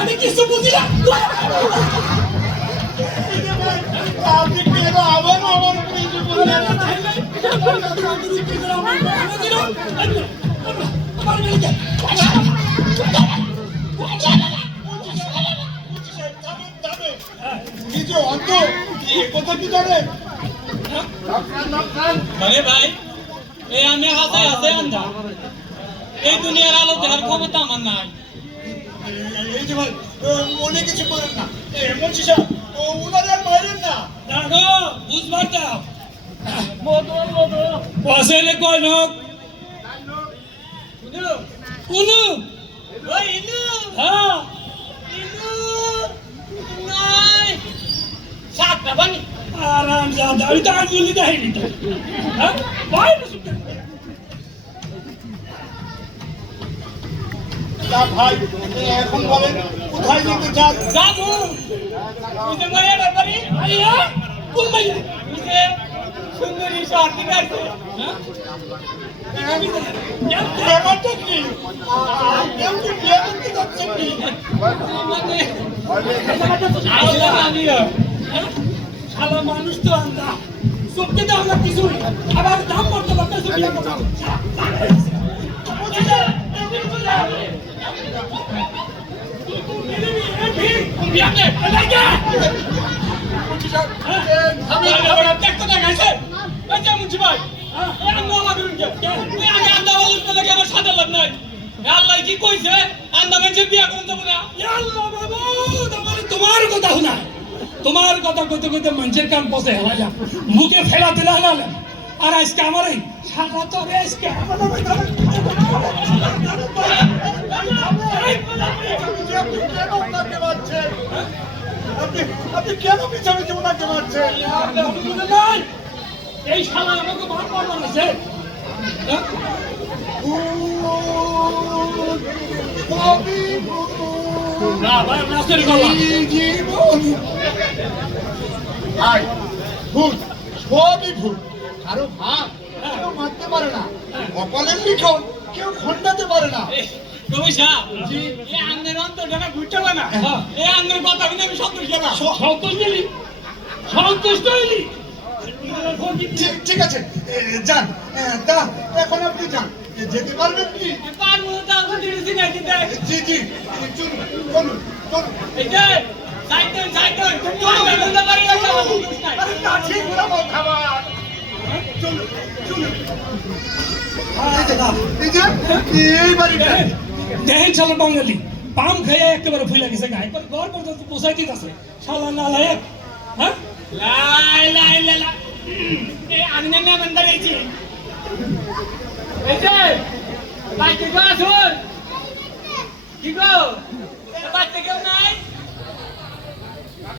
আমি কিছু বুঝি না। আপনি কেন আবার আমার উপরে এসে বললেন? কি যে অন্ত, এ কথা কি জানেন? আরে ভাই, এই আমি হাতে হাতে আন্ধা, এই দুনিয়ার আলো দেখার ক্ষমতা আমার নাই। এই যে ভাই, মনে কিছু করেন না। মুন্সি সাহেব, উনারে আর মারেন না। দেখো বুঝবার দাও বসেলে কয় লোক উনু ওই ইনু হ্যাঁ ইনু নাই সাতটা বানি আরাম জাদা আমি তো আঙুলি দেখাইনি তো হ্যাঁ বাইরে শুনতে তা ভাই, এখন বলেন কোথায় যেতে চান? যাবো ওই যে মায়ের ব্যাপারে আইয়া কোন মাইয়া ওই যে সুন্দরী শার্টি গাইছে হ্যাঁ ব্যাপারটা কি? আপনি বিয়ে করতে যাচ্ছেন কি? শালা মানুষ তো আন্দা সবকে তো আমরা কিছু আবার দাম করতে পারতেছি আমি একটা দেখাইছে মুন্সি ভাই আমি আন্দা বলতে লাগে আমার সাদা লাভ নাই আল্লাহ কি কইছে আন্দা মানুষের বিয়া করতে যাবো না আল্লাহ বাবু তোমার কথা শোনা তোমার কথা কইতে কইতে মানুষের কান বসে হেলাইলাম মুখে ফেলা দিলে হেলালাম আর আজকে আমার এই সাদা তো আজকে আপনি কেন পিছাপিছি ওনাকে মারছেন? এই শালা আমাকে বার বার বানাচ্ছে না ভাই নাচের গলা ভাই, ভুল, সবই ভুল। কারো ভাব কেউ মারতে পারে না, কপালের লিখন কেউ খণ্ডাতে পারে না। কবিশা এই আঙ্গের অন্তরটা ঘুরতে হবে না এই আঙ্গের কথা শুনে আমি সন্তুষ্ট গেলাম সন্তুষ্ট গেলি সন্তুষ্ট হইলি ঠিক আছে, যান। তা এখন আপনি যান, যেতে পারবেন কি? পারবো তা দিদি না দিদি জি জি, চলুন চলুন চলুন। এই যে সাইকেল সাইকেল তুমি বলতে পারি না আরে কাছে ঘোরাবো খাবার। চলুন চলুন। এই বাড়িটা দেখেন শালা বাঙালি পাম খেয়ে একেবারে ফুলে গেছে গায়ে পরে ঘর পর্যন্ত পোষাই দিতেছে শালা না লায়ক হ্যাঁ লাই লাই লাই এই আগুনে না বন্ধ রয়েছে এই যে বাইকে গো আসুন কি গো বাইকে কেউ নাই